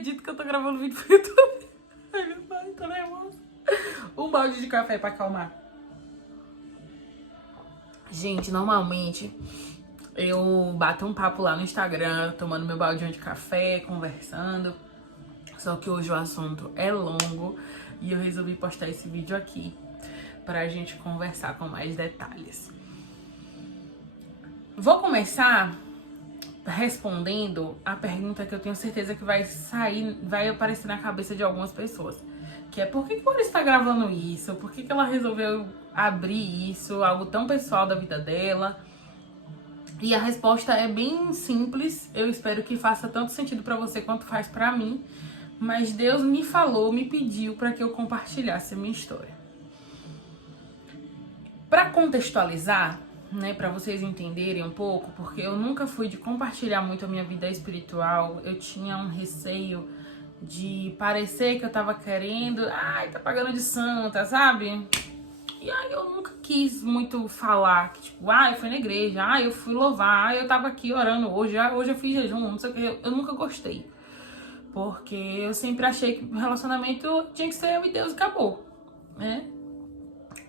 acredito que eu tô gravando vídeo pro YouTube. Ai, meu pai, tô nervosa. Um balde de café pra acalmar. Gente, normalmente eu bato um papo lá no Instagram, tomando meu baldinho de café, conversando. Só que hoje o assunto é longo e eu resolvi postar esse vídeo aqui pra gente conversar com mais detalhes. Vou começar respondendo a pergunta que eu tenho certeza que vai aparecer na cabeça de algumas pessoas. Que é, por que ela está gravando isso? Por que ela resolveu abrir isso, algo tão pessoal da vida dela? E a resposta é bem simples. Eu espero que faça tanto sentido pra você quanto faz pra mim. Mas Deus me falou, me pediu para que eu compartilhasse a minha história. Para contextualizar, né, para vocês entenderem um pouco, porque eu nunca fui de compartilhar muito a minha vida espiritual, eu tinha um receio de parecer que eu tava querendo, tá pagando de santa, sabe? E aí eu nunca quis muito falar que, tipo, eu fui na igreja, eu fui louvar, eu tava aqui orando hoje, hoje eu fiz jejum, não sei o que, eu nunca gostei. Porque eu sempre achei que o relacionamento tinha que ser eu e Deus e acabou, né?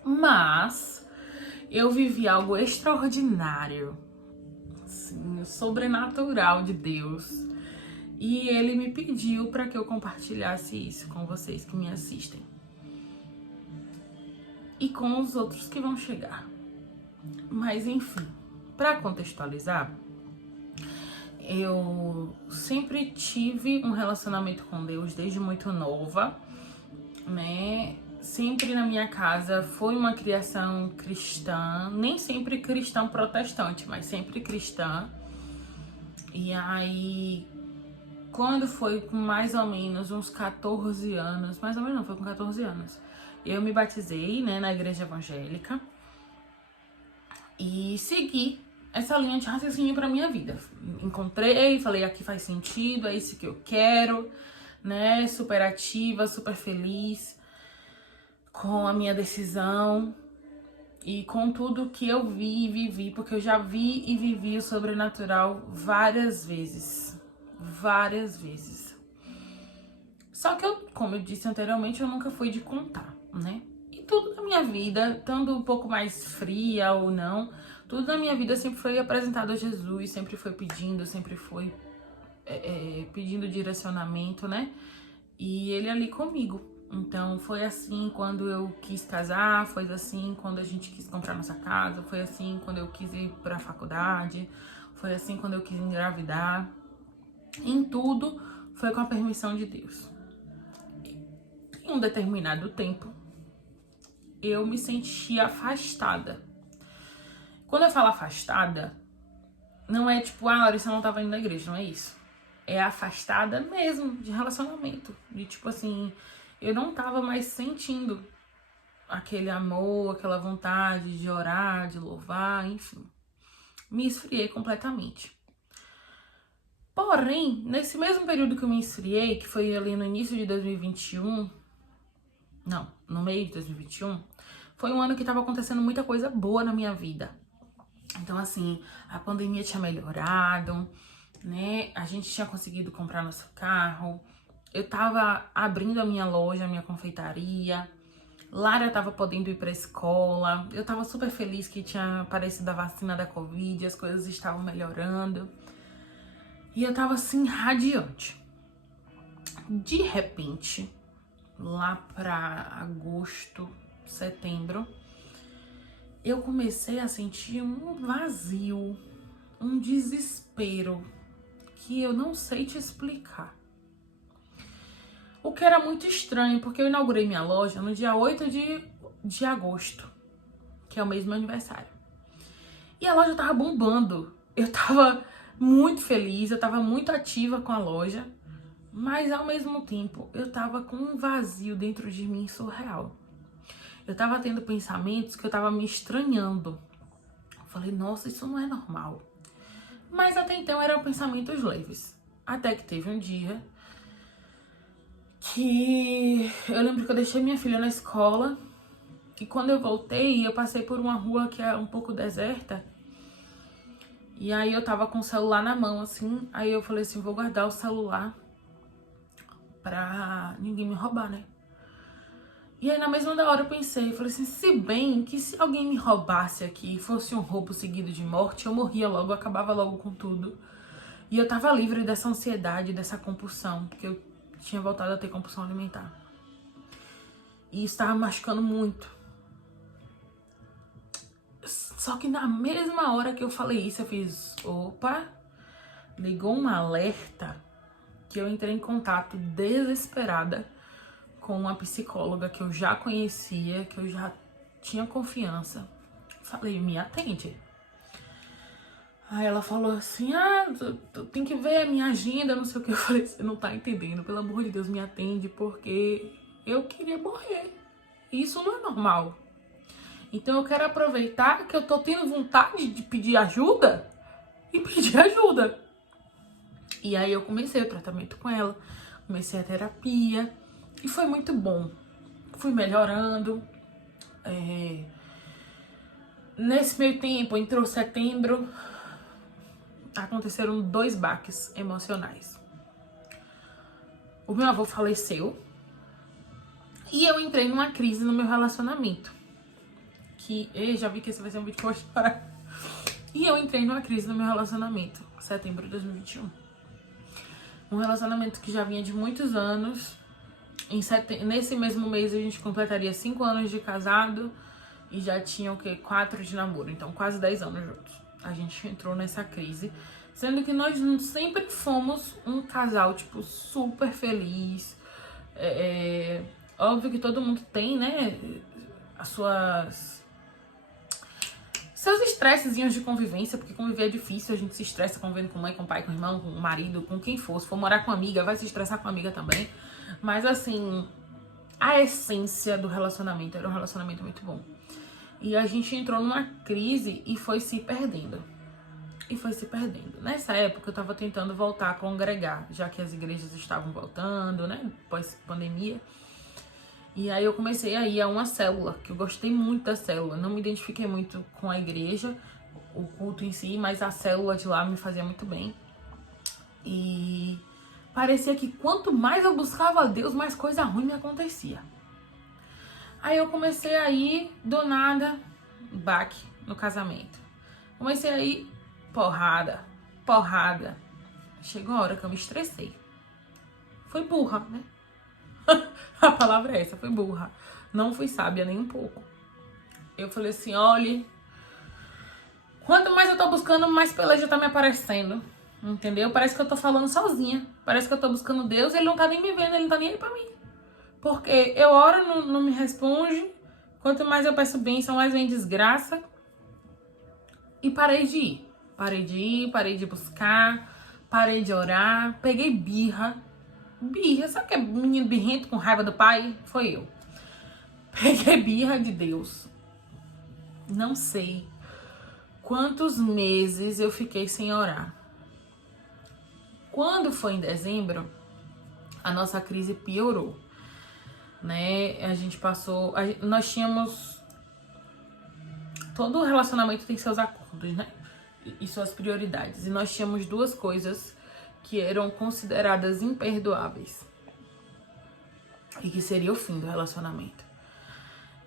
Mas eu vivi algo extraordinário, assim, sobrenatural de Deus. E ele me pediu para que eu compartilhasse isso com vocês que me assistem. E com os outros que vão chegar. Mas enfim, para contextualizar, eu sempre tive um relacionamento com Deus desde muito nova, né? Sempre na minha casa foi uma criação cristã, nem sempre cristã protestante, mas sempre cristã. E aí, quando foi com mais ou menos uns 14 anos, mais ou menos não, foi com 14 anos, eu me batizei, né, na igreja evangélica e segui essa linha de raciocínio pra minha vida. Encontrei, falei, aqui faz sentido, é isso que eu quero, né? Super ativa, super feliz com a minha decisão e com tudo que eu vi e vivi, porque eu já vi e vivi o sobrenatural várias vezes. Várias vezes. Só que eu, como eu disse anteriormente, eu nunca fui de contar, né? E tudo na minha vida, estando um pouco mais fria ou não, tudo na minha vida sempre foi apresentado a Jesus, sempre foi pedindo, sempre foi pedindo direcionamento, né? E ele ali comigo. Então foi assim quando eu quis casar, foi assim quando a gente quis comprar nossa casa, foi assim quando eu quis ir pra faculdade, foi assim quando eu quis engravidar. Em tudo foi com a permissão de Deus. Em um determinado tempo, eu me senti afastada. Quando eu falo afastada, não é tipo, Larissa não tava indo na igreja, não é isso. É afastada mesmo de relacionamento. De tipo assim, eu não tava mais sentindo aquele amor, aquela vontade de orar, de louvar, enfim. Me esfriei completamente. Porém, nesse mesmo período que eu me esfriei, que foi ali no início de 2021, não, no meio de 2021, foi um ano que tava acontecendo muita coisa boa na minha vida. Então, assim, a pandemia tinha melhorado, né? A gente tinha conseguido comprar nosso carro. Eu tava abrindo a minha loja, a minha confeitaria. Lara tava podendo ir pra escola. Eu tava super feliz que tinha aparecido a vacina da Covid, as coisas estavam melhorando. E eu tava assim, radiante. De repente, lá pra agosto, setembro, eu comecei a sentir um vazio, um desespero que eu não sei te explicar. O que era muito estranho, porque eu inaugurei minha loja no dia 8 de agosto, que é o mês do meu aniversário. E a loja tava bombando. Eu tava muito feliz, eu tava muito ativa com a loja, mas ao mesmo tempo eu tava com um vazio dentro de mim surreal. Eu tava tendo pensamentos que eu tava me estranhando. Eu falei, nossa, isso não é normal. Mas até então eram pensamentos leves. Até que teve um dia que eu lembro que eu deixei minha filha na escola e quando eu voltei, eu passei por uma rua que é um pouco deserta. E aí eu tava com o celular na mão, assim, aí eu falei assim, vou guardar o celular pra ninguém me roubar, né? E aí na mesma hora eu pensei, falei assim, se bem que se alguém me roubasse aqui, fosse um roubo seguido de morte, eu morria logo, acabava logo com tudo. E eu tava livre dessa ansiedade, dessa compulsão, porque eu tinha voltado a ter compulsão alimentar. E isso tava me machucando muito. Só que na mesma hora que eu falei isso, eu fiz, opa, ligou um alerta que eu entrei em contato desesperada com uma psicóloga que eu já conhecia, que eu já tinha confiança. Falei, me atende. Aí ela falou assim, tu tem que ver a minha agenda, não sei o que. Eu falei, você não tá entendendo, pelo amor de Deus, me atende, porque eu queria morrer. Isso não é normal. Então eu quero aproveitar que eu tô tendo vontade de pedir ajuda e pedir ajuda. E aí eu comecei o tratamento com ela, comecei a terapia e foi muito bom. Fui melhorando. Nesse meio tempo, entrou setembro, aconteceram 2 baques emocionais. O meu avô faleceu e eu entrei numa crise no meu relacionamento. Já vi que esse vai ser um vídeo que eu vou chorar. E eu entrei numa crise no meu relacionamento, setembro de 2021. Um relacionamento que já vinha de muitos anos. Nesse mesmo mês a gente completaria 5 anos de casado e já tinha 4 de namoro, então quase 10 anos juntos. A gente entrou nessa crise, sendo que nós sempre fomos um casal, tipo, super feliz. Óbvio que todo mundo tem, né, seus estressezinhos de convivência, porque conviver é difícil, a gente se estressa convivendo com mãe, com pai, com irmão, com marido, com quem for. Se for morar com amiga, vai se estressar com amiga também. Mas assim, a essência do relacionamento era um relacionamento muito bom. E a gente entrou numa crise e foi se perdendo. Nessa época eu tava tentando voltar a congregar, já que as igrejas estavam voltando, né, pós-pandemia. E aí eu comecei a ir a uma célula, que eu gostei muito da célula. Não me identifiquei muito com a igreja, o culto em si, mas a célula de lá me fazia muito bem. E parecia que quanto mais eu buscava a Deus, mais coisa ruim me acontecia. Aí eu comecei a ir, do nada, baque no casamento. Comecei a ir, porrada. Chegou a hora que eu me estressei. Fui burra, né? A palavra é essa, fui burra. Não fui sábia nem um pouco. Eu falei assim, olha, quanto mais eu tô buscando, mais peleja tá me aparecendo. Entendeu? Parece que eu tô falando sozinha. Parece que eu tô buscando Deus e ele não tá nem me vendo, ele não tá nem aí pra mim. Porque eu oro, não me responde. Quanto mais eu peço bênção, mais vem desgraça. E parei de ir. Parei de buscar. Parei de orar. Peguei birra. Sabe que é menino birrento com raiva do pai? Foi eu. Peguei birra de Deus. Não sei quantos meses eu fiquei sem orar. Quando foi em dezembro, a nossa crise piorou, né? A gente passou... Nós tínhamos... Todo relacionamento tem seus acordos, né? E suas prioridades. E nós tínhamos 2 coisas que eram consideradas imperdoáveis. E que seria o fim do relacionamento.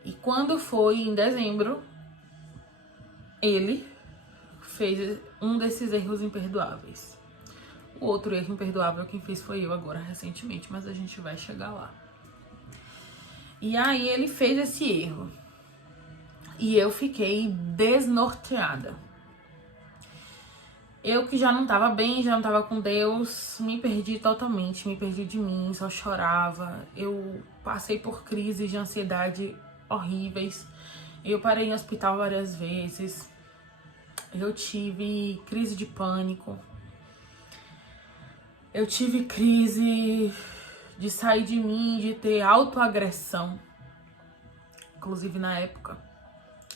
E quando foi em dezembro, ele fez um desses erros imperdoáveis. O outro erro imperdoável quem fez foi eu agora, recentemente, mas a gente vai chegar lá. E aí ele fez esse erro. E eu fiquei desnorteada. Eu que já não tava bem, já não tava com Deus, me perdi totalmente, me perdi de mim, só chorava. Eu passei por crises de ansiedade horríveis. Eu parei em hospital várias vezes. Eu tive crise de pânico. Eu tive crise de sair de mim, de ter autoagressão. Inclusive na época,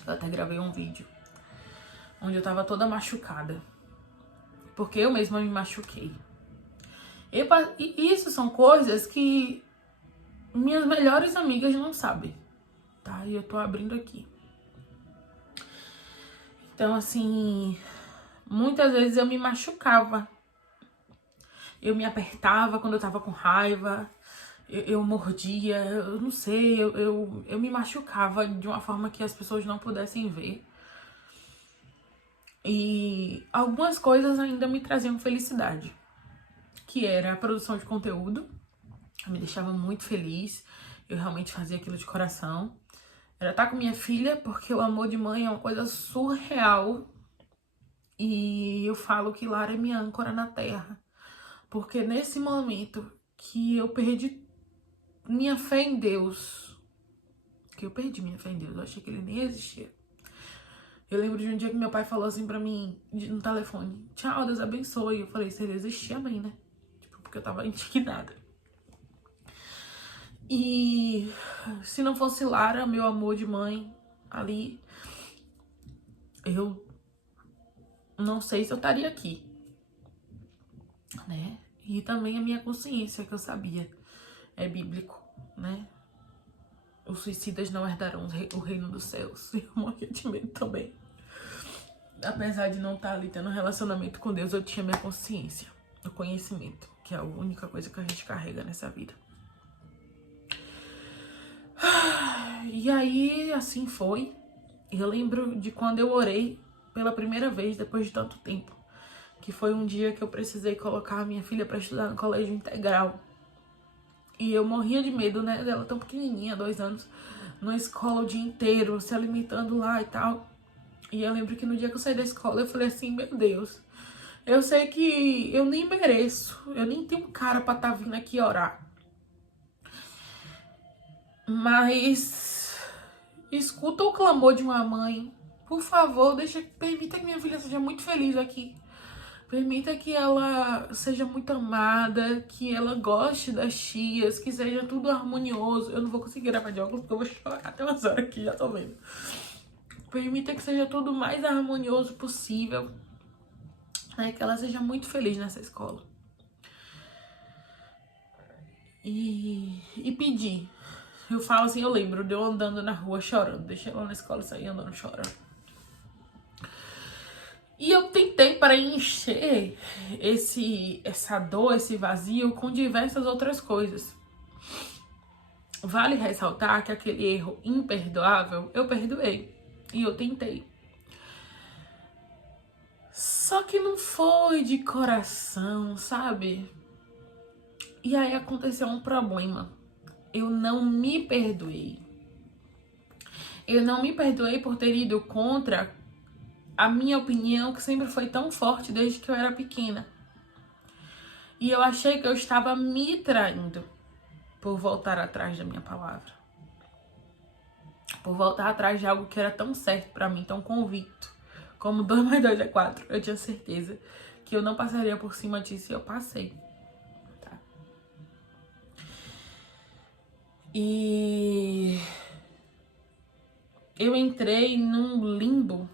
eu até gravei um vídeo onde eu tava toda machucada. Porque eu mesma me machuquei. E isso são coisas que minhas melhores amigas não sabem, tá? E eu tô abrindo aqui. Então, assim, muitas vezes eu me machucava. Eu me apertava quando eu tava com raiva. eu mordia, eu não sei, eu me machucava de uma forma que as pessoas não pudessem ver. E algumas coisas ainda me traziam felicidade, que era a produção de conteúdo, me deixava muito feliz, eu realmente fazia aquilo de coração. Era estar com minha filha, porque o amor de mãe é uma coisa surreal. E eu falo que Lara é minha âncora na terra. Porque nesse momento que eu perdi minha fé em Deus, que eu perdi minha fé em Deus, eu achei que ele nem existia. Eu lembro de um dia que meu pai falou assim pra mim, no telefone: tchau, Deus abençoe. Eu falei: se ele existia, amém, né? Tipo, porque eu tava indignada. E se não fosse Lara, meu amor de mãe, ali, eu não sei se eu estaria aqui, né? E também a minha consciência, que eu sabia, é bíblico, né? Os suicidas não herdarão o reino dos céus. Eu morria de medo também. Apesar de não estar ali tendo um relacionamento com Deus, eu tinha minha consciência, o conhecimento, que é a única coisa que a gente carrega nessa vida. E aí, assim foi. Eu lembro de quando eu orei pela primeira vez, depois de tanto tempo. Que foi um dia que eu precisei colocar a minha filha para estudar no colégio integral. E eu morria de medo, né, dela tão pequenininha, 2 anos, numa escola o dia inteiro, se alimentando lá e tal. E eu lembro que no dia que eu saí da escola, eu falei assim: meu Deus, eu sei que eu nem mereço, eu nem tenho cara pra estar vindo aqui orar. Mas escuta o clamor de uma mãe. Por favor, permita que minha filha seja muito feliz aqui. Permita que ela seja muito amada, que ela goste das tias, que seja tudo harmonioso. Eu não vou conseguir gravar de óculos porque eu vou chorar até umas horas aqui, já tô vendo. Permita que seja tudo o mais harmonioso possível, né? Que ela seja muito feliz nessa escola. E pedir. Eu falo assim, eu lembro de eu andando na rua chorando. Deixei ela na escola e saí andando chorando. E eu tentei preencher essa dor, esse vazio com diversas outras coisas. Vale ressaltar que aquele erro imperdoável, eu perdoei. E eu tentei. Só que não foi de coração, sabe? E aí aconteceu um problema. Eu não me perdoei. Eu não me perdoei por ter ido contra a minha opinião, que sempre foi tão forte desde que eu era pequena. E eu achei que eu estava me traindo por voltar atrás da minha palavra. Por voltar atrás de algo que era tão certo pra mim, tão convicto. Como 2 mais 2 é 4. Eu tinha certeza que eu não passaria por cima disso e eu passei. Tá? E eu entrei num limbo.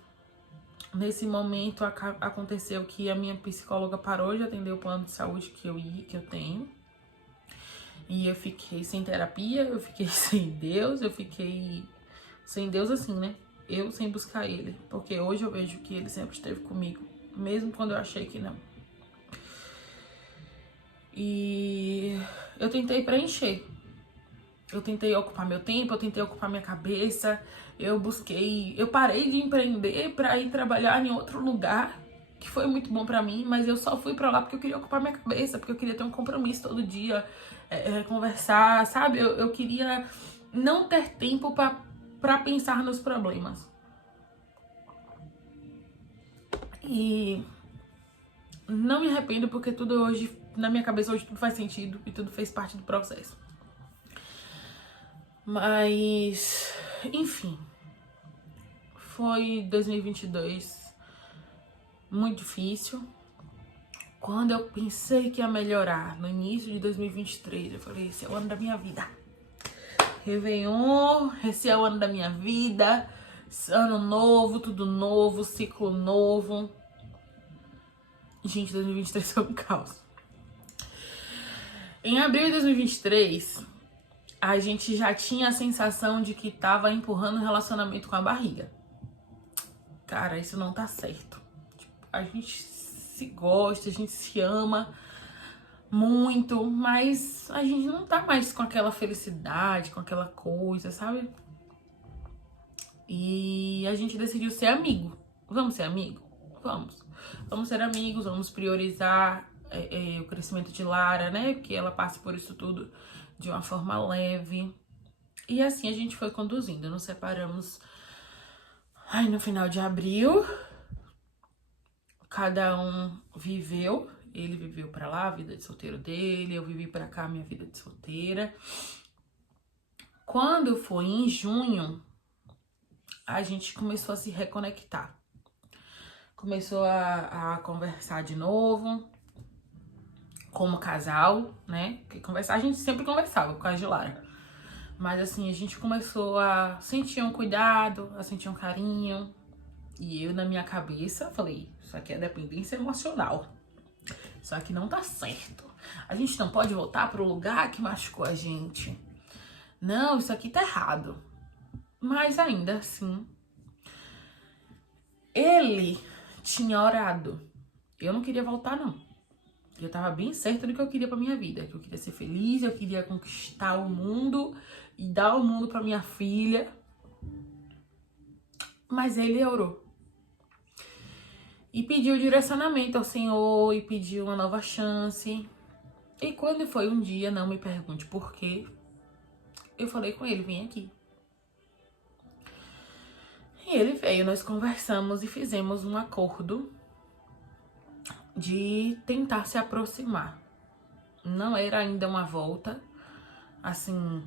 Nesse momento aconteceu que a minha psicóloga parou de atender o plano de saúde que eu tenho. E eu fiquei sem terapia, eu fiquei sem Deus, eu fiquei sem Deus assim, né? Eu sem buscar Ele. Porque hoje eu vejo que Ele sempre esteve comigo, mesmo quando eu achei que não. E eu tentei preencher. Eu tentei ocupar meu tempo, eu tentei ocupar minha cabeça. Eu parei de empreender pra ir trabalhar em outro lugar, que foi muito bom pra mim, mas eu só fui pra lá porque eu queria ocupar minha cabeça, porque eu queria ter um compromisso todo dia, conversar, sabe? Eu queria não ter tempo pra pensar nos problemas. E não me arrependo porque tudo hoje, na minha cabeça hoje, tudo faz sentido e tudo fez parte do processo. Mas, enfim, foi 2022 muito difícil. Quando eu pensei que ia melhorar, no início de 2023, eu falei: esse é o ano da minha vida. Réveillon, esse é o ano da minha vida. Ano novo, tudo novo, ciclo novo. Gente, 2023 foi um caos. Em abril de 2023... a gente já tinha a sensação de que tava empurrando o relacionamento com a barriga. Cara, isso não tá certo. Tipo, a gente se gosta, a gente se ama, muito, mas a gente não tá mais com aquela felicidade, com aquela coisa, sabe? E a gente decidiu ser amigo. Vamos ser amigo? Vamos. Vamos ser amigos, vamos priorizar o crescimento de Lara, né? Que ela passe por isso tudo de uma forma leve. E assim a gente foi conduzindo. Nos separamos no final de abril. Cada um viveu. Ele viveu pra lá a vida de solteiro dele, eu vivi pra cá a minha vida de solteira. Quando foi em junho, a gente começou a se reconectar. Começou a conversar de novo, como casal, né? Porque conversar, a gente sempre conversava com a Lara. Mas assim, a gente começou a sentir um cuidado, a sentir um carinho. E eu, na minha cabeça, falei, isso aqui é dependência emocional. Isso aqui não tá certo. A gente não pode voltar pro lugar que machucou a gente. Não, isso aqui tá errado. Mas ainda assim, ele tinha orado. Eu não queria voltar, não. Eu tava bem certa do que eu queria pra minha vida. Que eu queria ser feliz, eu queria conquistar o mundo e dar o mundo pra minha filha. Mas ele orou. E pediu direcionamento ao Senhor e pediu uma nova chance. E quando foi um dia, não me pergunte por quê, eu falei com ele, vem aqui. E ele veio, nós conversamos e fizemos um acordo de tentar se aproximar. Não era ainda uma volta, assim,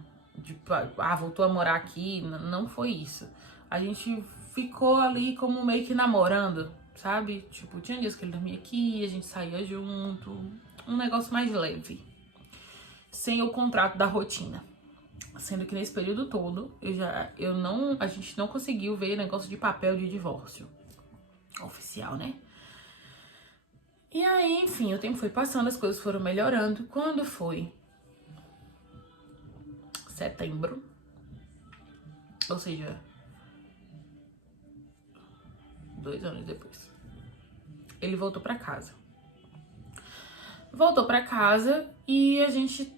voltou a morar aqui, não foi isso. A gente ficou ali como meio que namorando, sabe? Tipo, tinha dias que ele dormia aqui, a gente saía junto, um negócio mais leve, sem o contrato da rotina. Sendo que nesse período todo, a gente não conseguiu ver negócio de papel de divórcio oficial, né? E aí, enfim, o tempo foi passando, as coisas foram melhorando. Quando foi setembro, ou seja, 2 anos depois, ele voltou pra casa. Voltou pra casa e a gente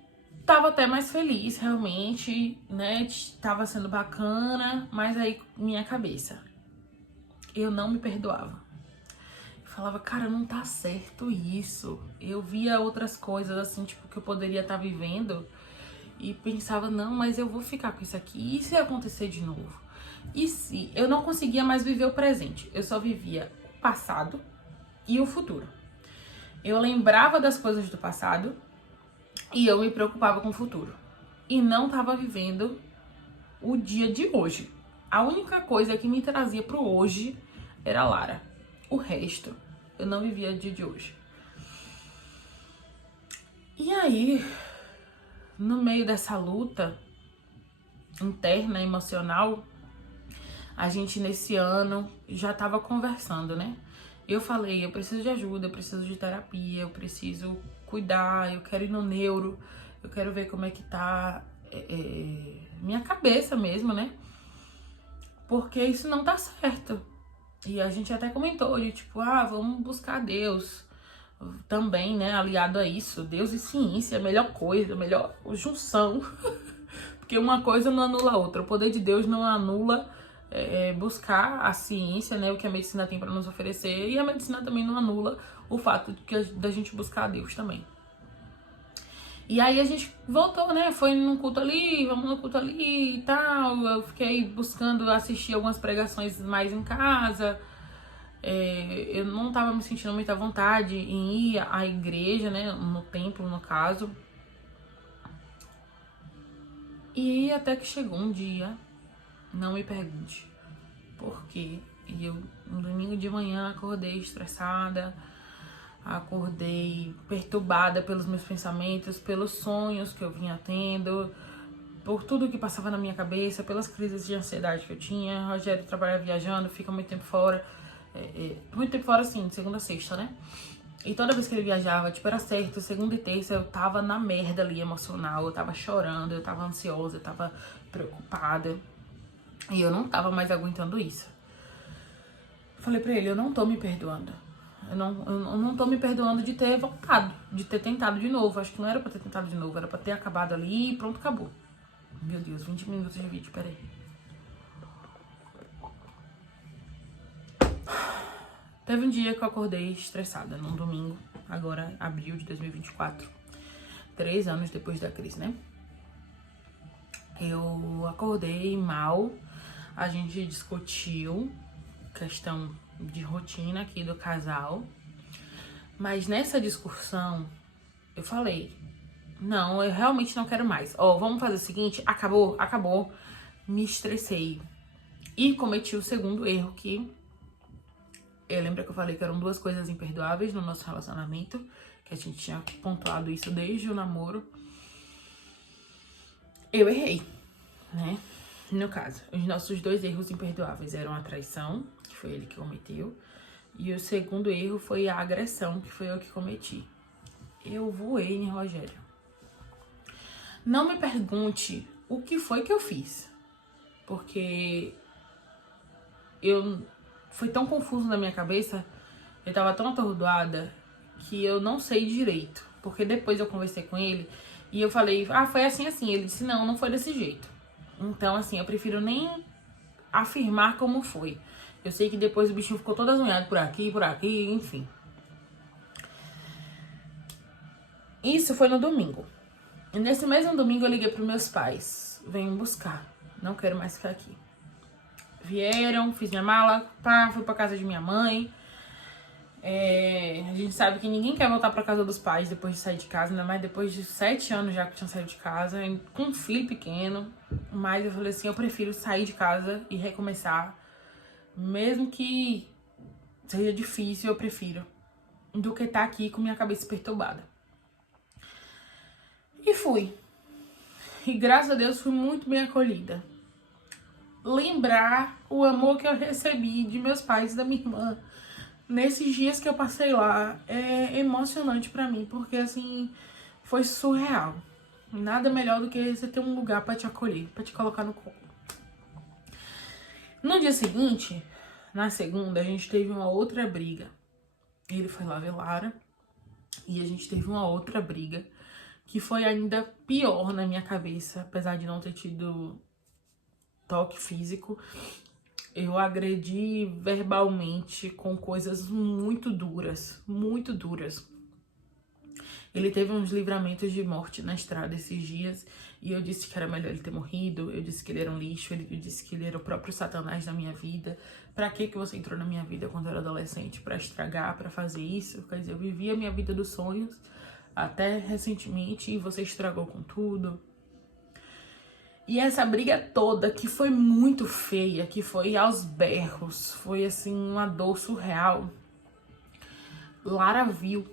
tava até mais feliz, realmente, né? Tava sendo bacana, mas aí minha cabeça, eu não me perdoava. Eu falava, cara, não tá certo isso. Eu via outras coisas assim, tipo, que eu poderia estar vivendo e pensava, não, mas eu vou ficar com isso aqui. E se acontecer de novo? E se eu não conseguia mais viver o presente? Eu só vivia o passado e o futuro. Eu lembrava das coisas do passado e eu me preocupava com o futuro. E não tava vivendo o dia de hoje. A única coisa que me trazia pro hoje era a Lara. O resto, eu não vivia o dia de hoje. E aí, no meio dessa luta interna, emocional, a gente nesse ano já tava conversando, né? Eu falei, eu preciso de ajuda, eu preciso de terapia, eu preciso cuidar, eu quero ir no neuro, eu quero ver como é que tá minha cabeça mesmo, né? Porque isso não tá certo. E a gente até comentou de tipo, vamos buscar Deus também, né? Aliado a isso, Deus e ciência, a melhor coisa, a melhor junção. Porque uma coisa não anula a outra. O poder de Deus não anula buscar a ciência, né? O que a medicina tem para nos oferecer. E a medicina também não anula o fato da gente buscar a Deus também. E aí a gente voltou, né? Foi num culto ali, vamos no culto ali e tal. Eu fiquei buscando assistir algumas pregações mais em casa. Eu não tava me sentindo muita vontade em ir à igreja, né? No templo, no caso. E até que chegou um dia, não me pergunte por quê. E eu, no domingo de manhã, acordei estressada, acordei perturbada pelos meus pensamentos, pelos sonhos que eu vinha tendo, por tudo que passava na minha cabeça, pelas crises de ansiedade que eu tinha. O Rogério trabalha viajando, fica muito tempo fora. Muito tempo fora, assim, de segunda a sexta, né? E toda vez que ele viajava, tipo, era certo, segunda e terça eu tava na merda ali emocional, eu tava chorando, eu tava ansiosa, eu tava preocupada. E eu não tava mais aguentando isso. Falei pra ele, eu não tô me perdoando. Eu não tô me perdoando de ter voltado, de ter tentado de novo. Acho que não era pra ter tentado de novo, era pra ter acabado ali e pronto, acabou. Meu Deus, 20 minutos de vídeo, peraí. Teve um dia que eu acordei estressada, num domingo, agora, abril de 2024. 3 anos depois da crise, né? Eu acordei mal, a gente discutiu questão de rotina aqui do casal, mas nessa discussão eu falei, não, eu realmente não quero mais. Ó, vamos fazer o seguinte, acabou, me estressei e cometi o segundo erro que eu lembro que eu falei que eram 2 coisas imperdoáveis no nosso relacionamento, que a gente tinha pontuado isso desde o namoro. Eu errei, né? No caso, os nossos 2 erros imperdoáveis eram a traição, que foi ele que cometeu, e o segundo erro foi a agressão, que foi eu que cometi. Eu voei em Rogério. Não me pergunte o que foi que eu fiz, porque foi tão confuso na minha cabeça, eu tava tão atordoada, que eu não sei direito. Porque depois eu conversei com ele e eu falei, foi assim. Ele disse, não foi desse jeito. Então, assim, eu prefiro nem afirmar como foi. Eu sei que depois o bichinho ficou todo azunhado por aqui, enfim. Isso foi no domingo. E nesse mesmo domingo eu liguei pros meus pais. Venham buscar. Não quero mais ficar aqui. Vieram, fiz minha mala, fui pra casa de minha mãe. A gente sabe que ninguém quer voltar pra casa dos pais depois de sair de casa, ainda mais depois de 7 anos já que eu tinha saído de casa, com um filho pequeno. Mas eu falei assim, eu prefiro sair de casa e recomeçar, mesmo que seja difícil, eu prefiro, do que estar aqui com minha cabeça perturbada. E fui. E graças a Deus fui muito bem acolhida. Lembrar o amor que eu recebi de meus pais e da minha irmã nesses dias que eu passei lá é emocionante pra mim, porque assim, foi surreal. Nada melhor do que você ter um lugar pra te acolher, pra te colocar no colo. No dia seguinte, na segunda, a gente teve uma outra briga. Ele foi lá ver Lara e a gente teve uma outra briga que foi ainda pior na minha cabeça, apesar de não ter tido toque físico. Eu agredi verbalmente com coisas muito duras, muito duras. Ele teve uns livramentos de morte na estrada esses dias e eu disse que era melhor ele ter morrido, eu disse que ele era um lixo, eu disse que ele era o próprio Satanás da minha vida. Pra que você entrou na minha vida quando eu era adolescente? Pra estragar, pra fazer isso? Quer dizer, eu vivia a minha vida dos sonhos até recentemente e você estragou com tudo. E essa briga toda, que foi muito feia, que foi aos berros, foi assim, uma dor surreal. Lara viu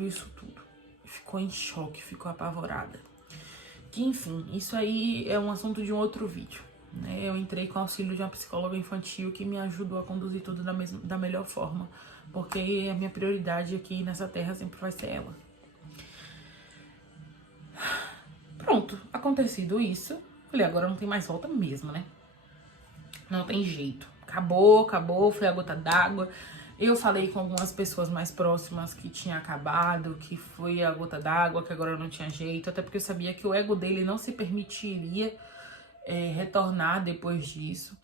isso tudo. Ficou em choque, ficou apavorada. Que enfim, isso aí é um assunto de um outro vídeo, né? Eu entrei com o auxílio de uma psicóloga infantil que me ajudou a conduzir tudo da melhor forma. Porque a minha prioridade aqui nessa terra sempre vai ser ela. Pronto, acontecido isso, falei, agora não tem mais volta mesmo, né? Não tem jeito. Acabou, foi a gota d'água. Eu falei com algumas pessoas mais próximas que tinha acabado, que foi a gota d'água, que agora não tinha jeito. Até porque eu sabia que o ego dele não se permitiria retornar depois disso.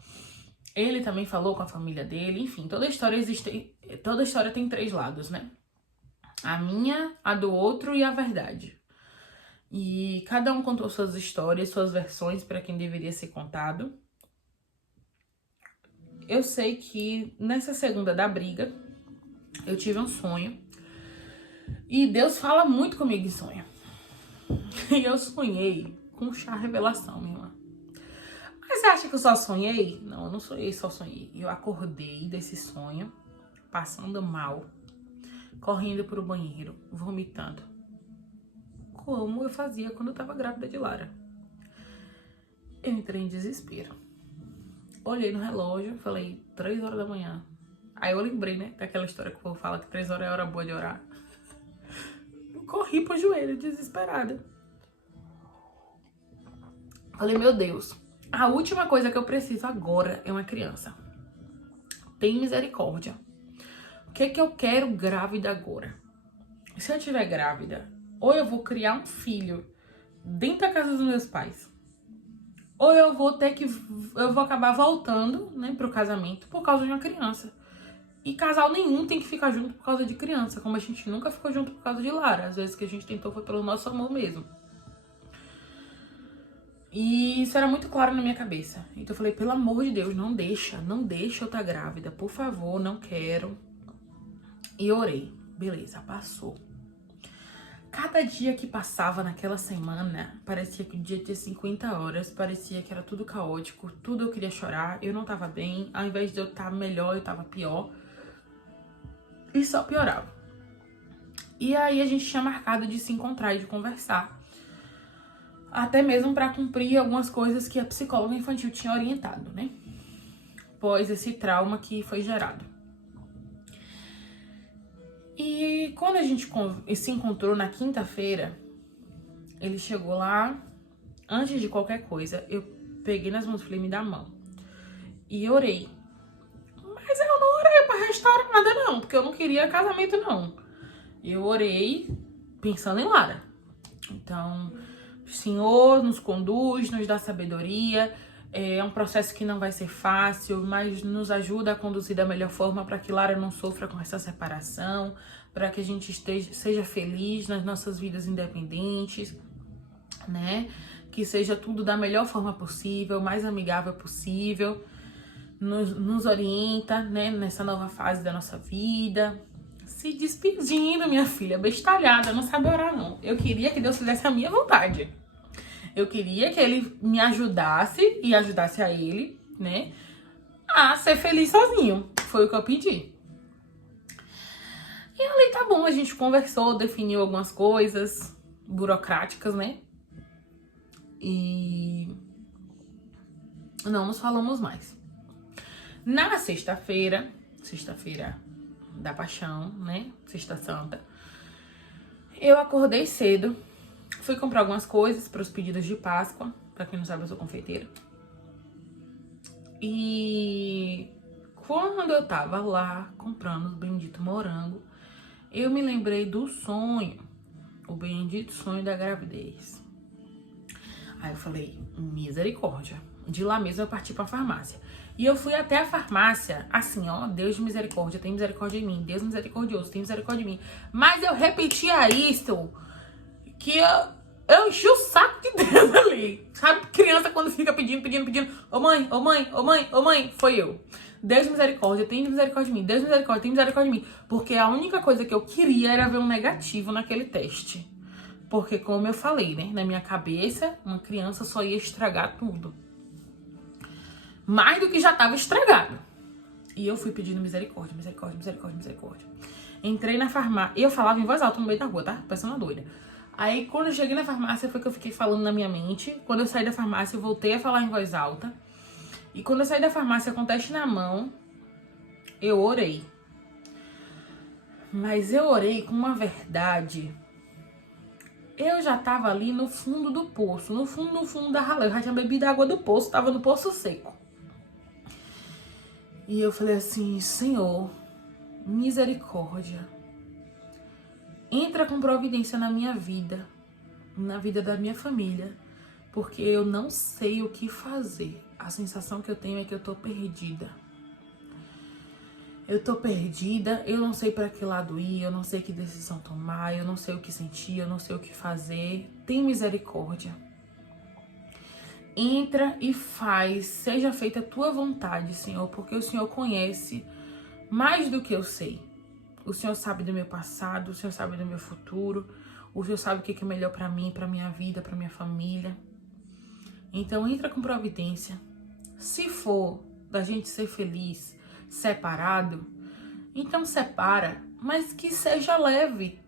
Ele também falou com a família dele. Enfim, toda história tem 3 lados, né? A minha, a do outro e a verdade. E cada um contou suas histórias, suas versões para quem deveria ser contado. Eu sei que nessa segunda da briga, eu tive um sonho. E Deus fala muito comigo em sonho. E eu sonhei com chá revelação, minha irmã. Mas você acha que eu só sonhei? Não, eu não sonhei, só sonhei. Eu acordei desse sonho, passando mal, correndo pro banheiro, vomitando. Como eu fazia quando eu tava grávida de Lara. Eu entrei em desespero. Olhei no relógio, falei, 3 horas da manhã. Aí eu lembrei, né, daquela história que o povo fala que 3 horas é a hora boa de orar. Eu corri pro joelho, desesperada. Falei, meu Deus, a última coisa que eu preciso agora é uma criança. tem misericórdia. O que é que eu quero grávida agora? Se eu estiver grávida, ou eu vou criar um filho dentro da casa dos meus pais, ou eu vou acabar voltando, né, pro casamento por causa de uma criança. E casal nenhum tem que ficar junto por causa de criança, como a gente nunca ficou junto por causa de Lara. Às vezes que a gente tentou foi pelo nosso amor mesmo. E isso era muito claro na minha cabeça. Então eu falei, pelo amor de Deus, não deixa eu estar grávida, por favor, não quero. E orei. Beleza, passou. Cada dia que passava naquela semana, parecia que o dia tinha 50 horas, parecia que era tudo caótico, tudo eu queria chorar, eu não tava bem, ao invés de eu estar melhor, eu tava pior. E só piorava. E aí a gente tinha marcado de se encontrar e de conversar. Até mesmo pra cumprir algumas coisas que a psicóloga infantil tinha orientado, né? Após esse trauma que foi gerado. E quando a gente se encontrou na quinta-feira, ele chegou lá, antes de qualquer coisa, eu peguei nas mãos e falei, me dá a mão. E orei. Mas eu não orei pra restaurar nada não, porque eu não queria casamento não. Eu orei pensando em Lara. Então, o Senhor nos conduz, nos dá sabedoria. É um processo que não vai ser fácil, mas nos ajuda a conduzir da melhor forma para que Lara não sofra com essa separação, para que a gente seja feliz nas nossas vidas independentes, né? Que seja tudo da melhor forma possível, mais amigável possível. Nos orienta, né? Nessa nova fase da nossa vida. Se despedindo, minha filha, bestalhada, não sabe orar não. Eu queria que Deus fizesse a minha vontade. Eu queria que ele me ajudasse e ajudasse a ele, né, a ser feliz sozinho. Foi o que eu pedi. E ali tá bom, a gente conversou, definiu algumas coisas burocráticas, né? E não nos falamos mais. Na sexta-feira da Paixão, né? Sexta Santa, eu acordei cedo. Fui comprar algumas coisas para os pedidos de Páscoa. Pra quem não sabe, eu sou confeiteira. E quando eu tava lá comprando o bendito morango, eu me lembrei do sonho. O bendito sonho da gravidez. Aí eu falei, misericórdia. De lá mesmo eu parti pra farmácia. E eu fui até a farmácia, assim, ó, Deus de misericórdia, tem misericórdia em mim. Deus misericordioso, tem misericórdia em mim. Mas eu repetia isso, que eu enchi o saco de Deus ali. Sabe, criança quando fica pedindo. Ô mãe, ô mãe, ô mãe, ô mãe, foi eu. Deus misericórdia, tem misericórdia de mim. Deus misericórdia, tem misericórdia de mim. Porque a única coisa que eu queria era ver um negativo naquele teste. Porque, como eu falei, né, na minha cabeça, uma criança só ia estragar tudo. Mais do que já tava estragado. E eu fui pedindo misericórdia, misericórdia, misericórdia, misericórdia. Entrei na farmácia. Eu falava em voz alta no meio da rua, tá? Parecendo uma doida. Aí, quando eu cheguei na farmácia, foi que eu fiquei falando na minha mente. Quando eu saí da farmácia, eu voltei a falar em voz alta. E quando eu saí da farmácia com o teste na mão, eu orei. Mas eu orei com uma verdade. Eu já tava ali no fundo do poço, no fundo da ralé. Eu já tinha bebido a água do poço, tava no poço seco. E eu falei assim, Senhor, misericórdia. Entra com providência na minha vida, na vida da minha família, porque eu não sei o que fazer. A sensação que eu tenho é que eu tô perdida. Eu tô perdida, eu não sei pra que lado ir, eu não sei que decisão tomar, eu não sei o que sentir, eu não sei o que fazer. Tem misericórdia. Entra e faz, seja feita a tua vontade, Senhor, porque o Senhor conhece mais do que eu sei. O Senhor sabe do meu passado, o Senhor sabe do meu futuro, o Senhor sabe o que é melhor pra mim, pra minha vida, pra minha família. Então entra com providência. Se for da gente ser feliz separado, então separa, mas que seja leve,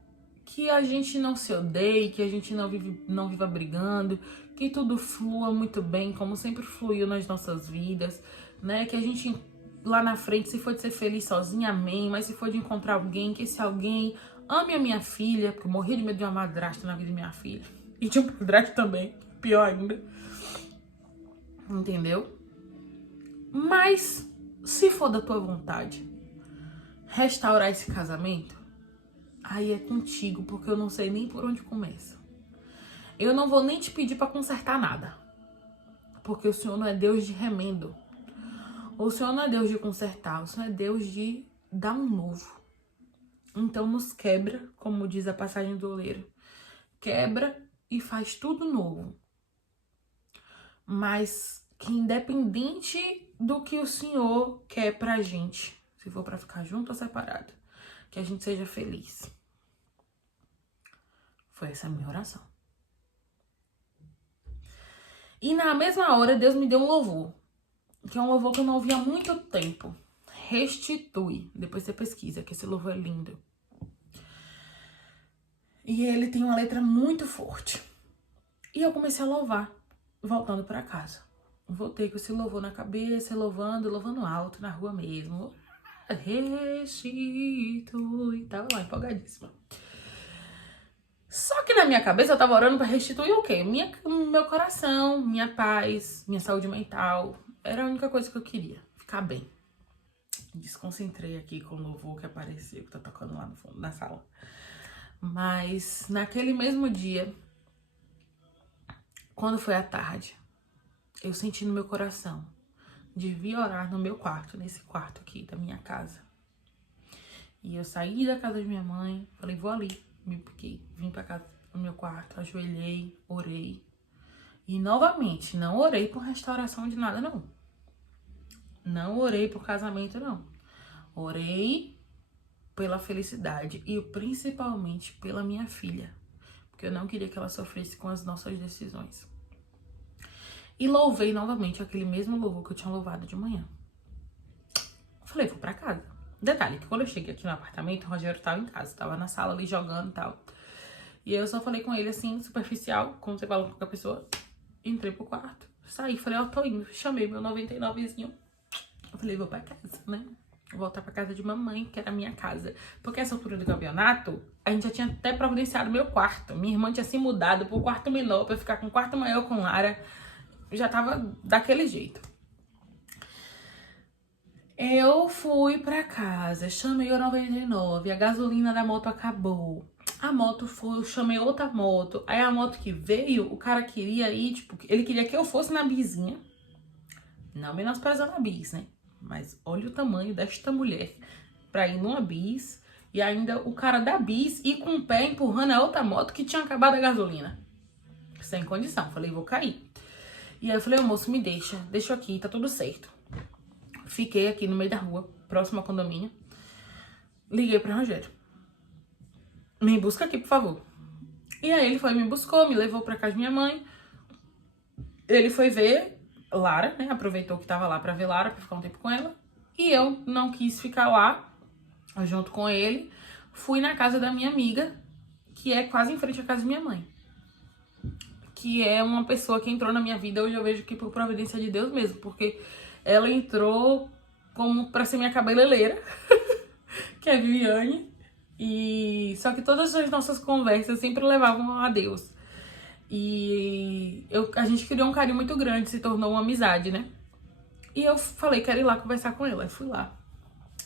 que a gente não se odeie, que a gente não viva brigando, que tudo flua muito bem, como sempre fluiu nas nossas vidas, né? Que a gente lá na frente, se for de ser feliz sozinha, amém, mas se for de encontrar alguém, que esse alguém ame a minha filha, porque eu morri de medo de uma madrasta na vida da minha filha, e de um padrasto também, pior ainda, entendeu? Mas se for da tua vontade, restaurar esse casamento, aí é contigo, porque eu não sei nem por onde começa. Eu não vou nem te pedir para consertar nada, porque o Senhor não é Deus de remendo. O Senhor não é Deus de consertar, o Senhor é Deus de dar um novo. Então nos quebra, como diz a passagem do oleiro. Quebra e faz tudo novo. Mas que independente do que o Senhor quer pra gente, se for pra ficar junto ou separado, que a gente seja feliz. Foi essa a minha oração. E na mesma hora, Deus me deu um louvor, que é um louvor que eu não ouvi há muito tempo. Restitui. Depois você pesquisa, que esse louvor é lindo. E ele tem uma letra muito forte. E eu comecei a louvar, voltando pra casa. Voltei com esse louvor na cabeça, louvando alto na rua mesmo. Restitui. Tava lá, empolgadíssima. Só que na minha cabeça eu tava orando pra restituir o quê? Meu coração, minha paz, minha saúde mental. Era a única coisa que eu queria, ficar bem. Desconcentrei aqui com o louvor que apareceu, que tá tocando lá no fundo da sala. Mas naquele mesmo dia, quando foi à tarde, eu senti no meu coração de vir orar no meu quarto, nesse quarto aqui da minha casa. E eu saí da casa de minha mãe, falei, vou ali. Me piquei, vim pra casa do meu quarto, ajoelhei, orei. E novamente, não orei por restauração de nada, não. Não orei por casamento, não. Orei pela felicidade e principalmente pela minha filha. Porque eu não queria que ela sofresse com as nossas decisões. E louvei novamente aquele mesmo louvor que eu tinha louvado de manhã. Falei, vou pra casa. Detalhe, que quando eu cheguei aqui no apartamento, o Rogério tava em casa, tava na sala ali jogando e tal. E eu só falei com ele assim, superficial, como você fala com qualquer pessoa. Entrei pro quarto, saí, falei, ó, tô indo. Chamei meu 99zinho. Eu falei, vou pra casa, né? Vou voltar pra casa de mamãe, que era a minha casa. Porque essa altura do campeonato, a gente já tinha até providenciado meu quarto. Minha irmã tinha se mudado pro quarto menor, pra eu ficar com o quarto maior com Lara. Já tava daquele jeito. Eu fui pra casa, chamei o 99, a gasolina da moto acabou. A moto foi, eu chamei outra moto. Aí a moto que veio, o cara queria ir, tipo, ele queria que eu fosse na bizinha. Não menosprezando a bis, né? Mas olha o tamanho desta mulher pra ir numa bis. E ainda o cara da bis ir com o pé empurrando a outra moto que tinha acabado a gasolina. Sem condição, falei, vou cair. E aí eu falei, ô moço, me deixa aqui, tá tudo certo. Fiquei aqui no meio da rua, próximo ao condomínio. Liguei pro Rogério. Me busca aqui, por favor. E aí ele foi, me buscou, me levou pra casa de minha mãe. Ele foi ver Lara, né? Aproveitou que tava lá pra ver Lara, pra ficar um tempo com ela. E eu não quis ficar lá, junto com ele. Fui na casa da minha amiga, que é quase em frente à casa da minha mãe. Que é uma pessoa que entrou na minha vida, hoje eu vejo que por providência de Deus mesmo, porque ela entrou como pra ser minha cabeleireira, que é a Viviane. E só que todas as nossas conversas sempre levavam a Deus. E a gente criou um carinho muito grande, se tornou uma amizade, né? E eu falei, quero ir lá conversar com ela. Eu fui lá,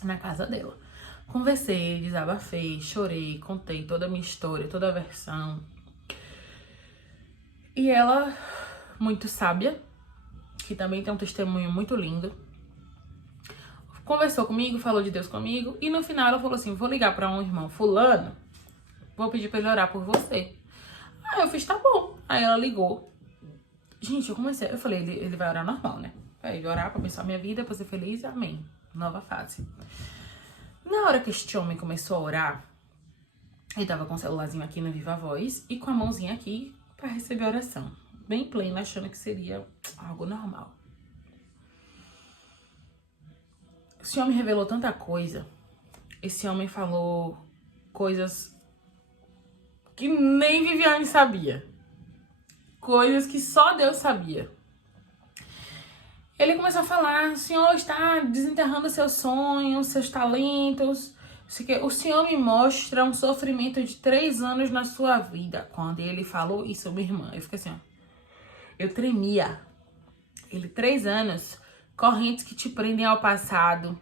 na casa dela. Conversei, desabafei, chorei, contei toda a minha história, toda a versão. E ela, muito sábia, que também tem um testemunho muito lindo, conversou comigo, falou de Deus comigo. E no final ela falou assim, vou ligar pra um irmão fulano, vou pedir pra ele orar por você. Aí eu fiz, tá bom. Aí ela ligou. Gente, eu falei, ele vai orar normal, né? Aí ele orar pra abençoar minha vida, pra ser feliz, amém. Nova fase. Na hora que este homem começou a orar, ele tava com o celularzinho aqui no Viva Voz e com a mãozinha aqui pra receber a oração. Bem plena, achando que seria algo normal. Esse homem revelou tanta coisa. Esse homem falou coisas que nem Viviane sabia. Coisas que só Deus sabia. Ele começou a falar, o Senhor está desenterrando seus sonhos, seus talentos. O Senhor me mostra um sofrimento de 3 anos na sua vida. Quando ele falou isso, minha irmã, eu fiquei assim, ó. Eu tremia. Ele, 3 anos. correntes que te prendem ao passado.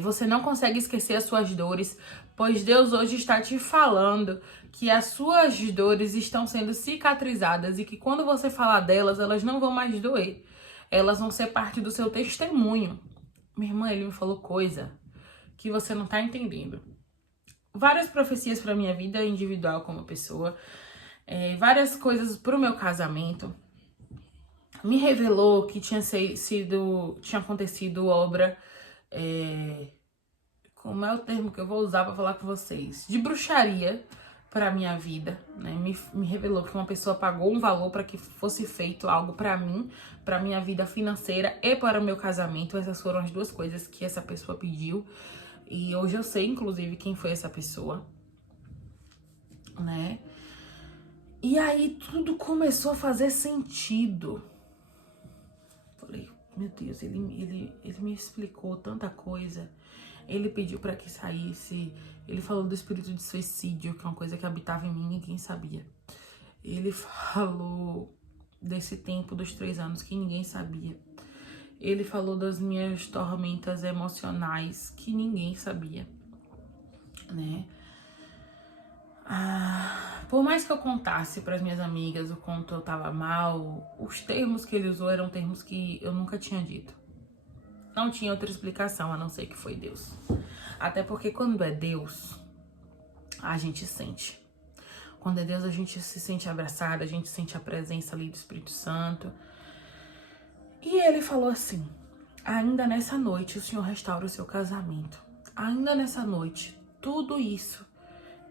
Você não consegue esquecer as suas dores, pois Deus hoje está te falando que as suas dores estão sendo cicatrizadas e que quando você falar delas, elas não vão mais doer. Elas vão ser parte do seu testemunho. Minha irmã, ele me falou coisa que você não tá entendendo. Várias profecias para minha vida individual como pessoa, várias coisas pro meu casamento. Me revelou que tinha acontecido obra, como é o termo que eu vou usar para falar com vocês, de bruxaria para minha vida, né? Me revelou que uma pessoa pagou um valor para que fosse feito algo para mim, para minha vida financeira e para o meu casamento. Essas foram as duas coisas que essa pessoa pediu. E hoje eu sei, inclusive, quem foi essa pessoa, né? E aí tudo começou a fazer sentido. Falei, meu Deus, ele me explicou tanta coisa. Ele pediu para que saísse. Ele falou do espírito de suicídio, que é uma coisa que habitava em mim e ninguém sabia. Ele falou desse tempo dos 3 anos que ninguém sabia. Ele falou das minhas tormentas emocionais que ninguém sabia, né? Por mais que eu contasse para as minhas amigas o quanto eu tava mal, os termos que ele usou eram termos que eu nunca tinha dito. Não tinha outra explicação, a não ser que foi Deus. Até porque quando é Deus, a gente sente. Quando é Deus, a gente se sente abraçada, a gente sente a presença ali do Espírito Santo. E ele falou assim, ainda nessa noite o Senhor restaura o seu casamento. Ainda nessa noite, tudo isso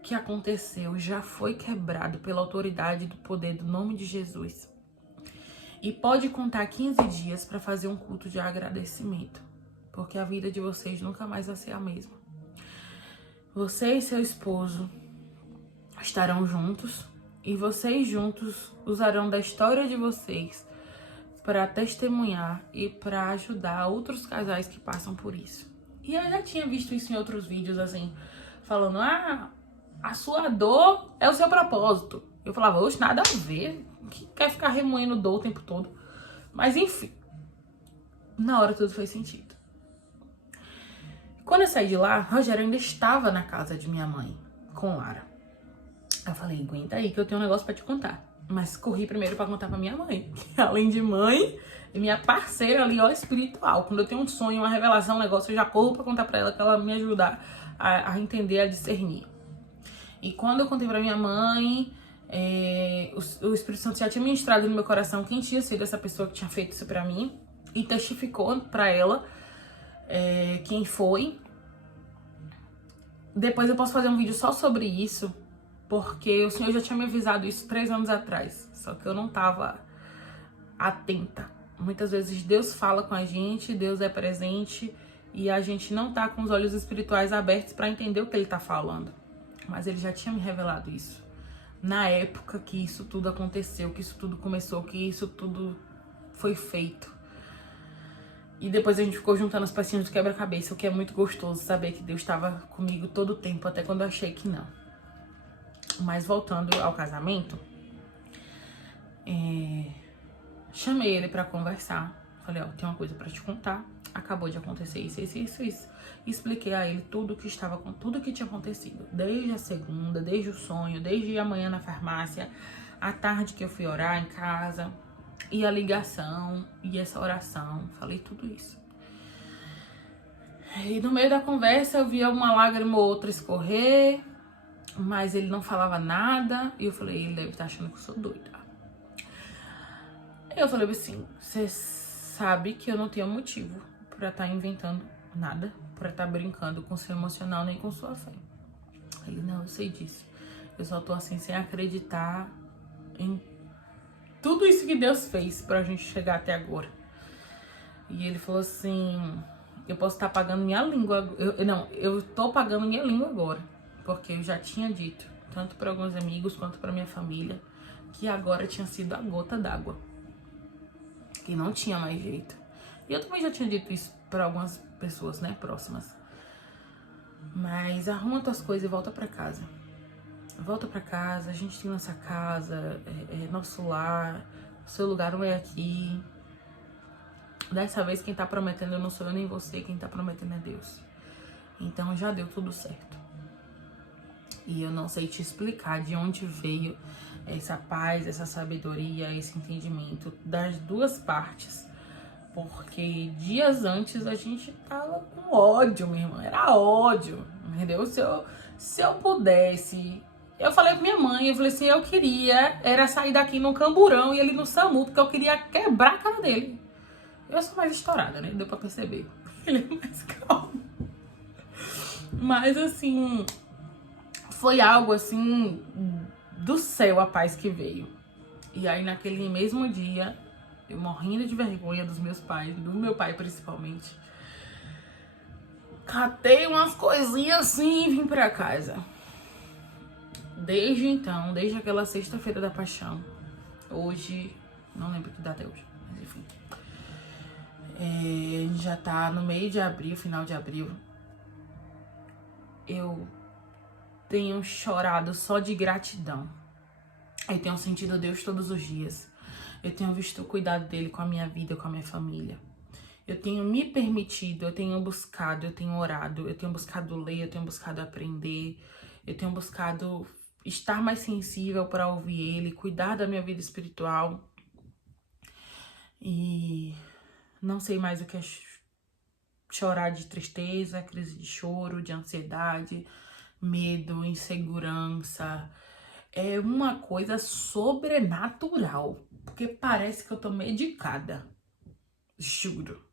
que aconteceu já foi quebrado pela autoridade do poder do nome de Jesus. E pode contar 15 dias para fazer um culto de agradecimento, porque a vida de vocês nunca mais vai ser a mesma. Você e seu esposo estarão juntos e vocês juntos usarão da história de vocês para testemunhar e para ajudar outros casais que passam por isso. E eu já tinha visto isso em outros vídeos, assim, falando, a sua dor é o seu propósito. Eu falava, oxe, nada a ver, que quer ficar remoendo dor o tempo todo. Mas enfim, na hora tudo fez sentido. Quando eu saí de lá, Rogério ainda estava na casa de minha mãe, com Lara. Eu falei, aguenta aí que eu tenho um negócio pra te contar. Mas corri primeiro pra contar pra minha mãe, que além de mãe, é minha parceira ali, ó, espiritual. Quando eu tenho um sonho, uma revelação, um negócio, eu já corro pra contar pra ela, que ela me ajudar a entender, a discernir. E quando eu contei pra minha mãe, o Espírito Santo já tinha ministrado no meu coração quem tinha sido essa pessoa que tinha feito isso pra mim. E testificou pra ela quem foi. Depois eu posso fazer um vídeo só sobre isso, porque o Senhor já tinha me avisado isso 3 anos atrás. Só que eu não tava atenta. Muitas vezes Deus fala com a gente, Deus é presente, e a gente não tá com os olhos espirituais abertos pra entender o que ele tá falando. Mas ele já tinha me revelado isso. Na época que isso tudo aconteceu, que isso tudo começou, que isso tudo foi feito. E depois a gente ficou juntando as pecinhas do quebra-cabeça, o que é muito gostoso saber que Deus estava comigo todo o tempo, até quando eu achei que não. Mas voltando ao casamento, chamei ele pra conversar. Falei, ó, tem uma coisa pra te contar. Acabou de acontecer isso. E expliquei a ele tudo que tinha acontecido. Desde a segunda, desde o sonho, desde a manhã na farmácia, a tarde que eu fui orar em casa, e a ligação, e essa oração. Falei tudo isso. E no meio da conversa eu via uma lágrima ou outra escorrer, mas ele não falava nada. E eu falei, ele deve estar achando que eu sou doida. Eu falei assim, você sabe que eu não tenho motivo pra estar inventando nada, pra estar brincando com seu emocional nem com sua fé. Ele, não, eu sei disso. Eu só tô assim sem acreditar em tudo isso que Deus fez pra gente chegar até agora. E ele falou assim, eu posso estar pagando minha língua, eu tô pagando minha língua agora, porque eu já tinha dito, tanto para alguns amigos quanto para minha família, que agora tinha sido a gota d'água, que não tinha mais jeito. E eu também já tinha dito isso para algumas pessoas, né, próximas. Mas arruma tuas coisas e volta pra casa. Volta pra casa, a gente tem nossa casa, nosso lar, seu lugar não é aqui. Dessa vez quem tá prometendo não sou eu nem você, quem tá prometendo é Deus. Então já deu tudo certo. E eu não sei te explicar de onde veio essa paz, essa sabedoria, esse entendimento das duas partes. Porque dias antes a gente tava com ódio, minha irmã. Era ódio, entendeu? Se eu pudesse... Eu falei pra minha mãe, eu falei assim, eu queria era sair daqui no Camburão e ele no SAMU, porque eu queria quebrar a cara dele. Eu sou mais estourada, né? Deu pra perceber. Ele é mais calmo. Mas assim, foi algo assim do céu a paz que veio. E aí naquele mesmo dia, eu morrendo de vergonha dos meus pais, do meu pai principalmente, catei umas coisinhas assim e vim pra casa. Desde então, desde aquela sexta-feira da paixão, hoje, não lembro que data é hoje, mas enfim. A gente já tá no meio de abril, final de abril. Eu tenho chorado só de gratidão. Eu tenho sentido Deus todos os dias. Eu tenho visto o cuidado dele com a minha vida, com a minha família. Eu tenho me permitido, eu tenho buscado, eu tenho orado, eu tenho buscado ler, eu tenho buscado aprender, eu tenho buscado estar mais sensível para ouvir ele, cuidar da minha vida espiritual. E não sei mais o que é chorar de tristeza, crise de choro, de ansiedade, medo, insegurança. É uma coisa sobrenatural, porque parece que eu tô medicada, juro.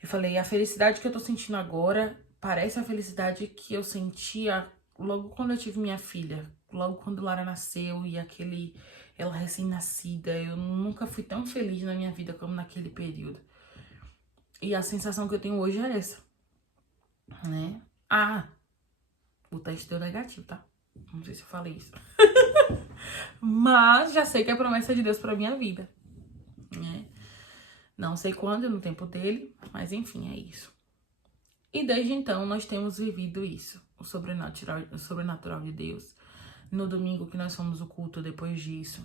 Eu falei, a felicidade que eu tô sentindo agora parece a felicidade que eu sentia logo quando eu tive minha filha, logo quando Lara nasceu e ela recém-nascida. Eu nunca fui tão feliz na minha vida como naquele período. E a sensação que eu tenho hoje é essa, né? Ah, o teste deu negativo, tá? Não sei se eu falei isso. Mas já sei que é promessa de Deus pra minha vida, né? Não sei quando, no tempo dele, mas enfim, é isso. E desde então nós temos vivido isso, o sobrenatural de Deus. No domingo que nós fomos o culto, depois disso,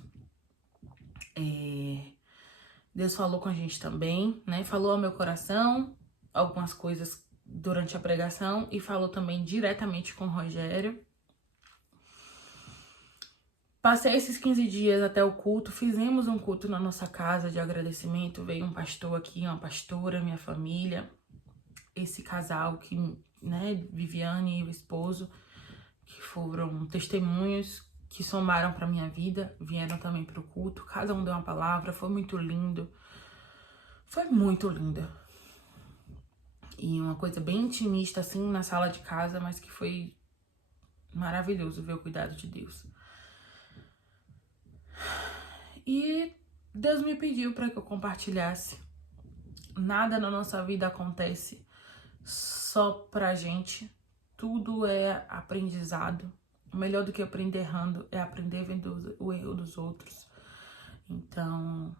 Deus falou com a gente também, né? Falou ao meu coração algumas coisas durante a pregação e falou também diretamente com o Rogério. Passei esses 15 dias até o culto, fizemos um culto na nossa casa de agradecimento, veio um pastor aqui, uma pastora, minha família, esse casal que, né, Viviane e o esposo, que foram testemunhos que somaram para minha vida, vieram também para o culto, cada um deu uma palavra, foi muito lindo, foi muito lindo. E uma coisa bem intimista assim na sala de casa, mas que foi maravilhoso ver o cuidado de Deus. E Deus me pediu para que eu compartilhasse. Nada na nossa vida acontece só pra gente. Tudo é aprendizado. Melhor do que aprender errando é aprender vendo o erro dos outros. Então,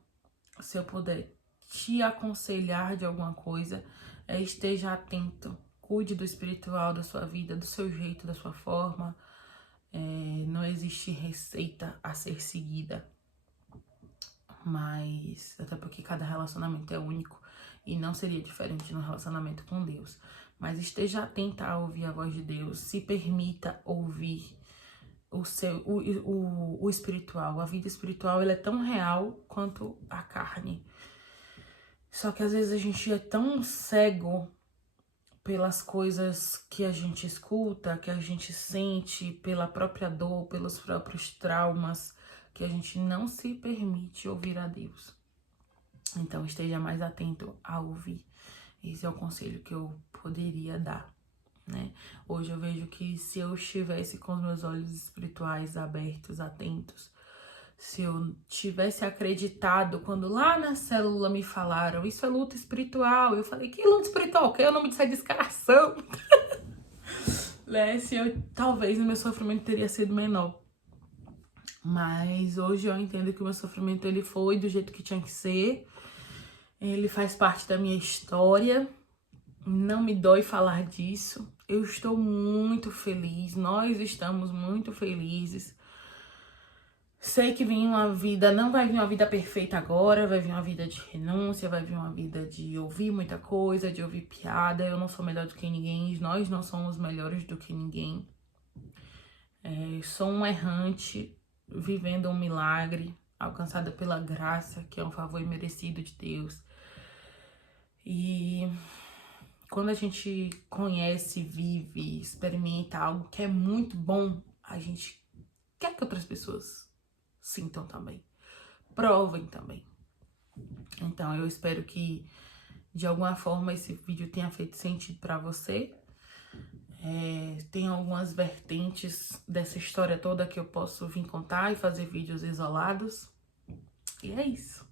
se eu puder te aconselhar de alguma coisa, esteja atento. Cuide do espiritual da sua vida, do seu jeito, da sua forma. Não existe receita a ser seguida. Mas, até porque cada relacionamento é único e não seria diferente no relacionamento com Deus. Mas esteja atenta a ouvir a voz de Deus, se permita ouvir o espiritual. A vida espiritual, ela é tão real quanto a carne. Só que às vezes a gente é tão cego pelas coisas que a gente escuta, que a gente sente, pela própria dor, pelos próprios traumas, que a gente não se permite ouvir a Deus. Então esteja mais atento a ouvir. Esse é o conselho que eu poderia dar, né? Hoje eu vejo que se eu estivesse com os meus olhos espirituais abertos, atentos, se eu tivesse acreditado quando lá na célula me falaram, isso é luta espiritual, eu falei, que luta espiritual? Que é o nome disso é descaração. Né? Talvez o meu sofrimento teria sido menor. Mas hoje eu entendo que o meu sofrimento ele foi do jeito que tinha que ser. Ele faz parte da minha história. Não me dói falar disso. Eu estou muito feliz. Nós estamos muito felizes. Sei que vem uma vida, não vai vir uma vida perfeita agora, vai vir uma vida de renúncia, vai vir uma vida de ouvir muita coisa, de ouvir piada. Eu não sou melhor do que ninguém, nós não somos melhores do que ninguém. Sou um errante, vivendo um milagre, alcançada pela graça, que é um favor imerecido de Deus. E quando a gente conhece, vive, experimenta algo que é muito bom, a gente quer que outras pessoas sintam também, provem também. Então eu espero que de alguma forma esse vídeo tenha feito sentido para você. Tem algumas vertentes dessa história toda que eu posso vir contar e fazer vídeos isolados. E é isso.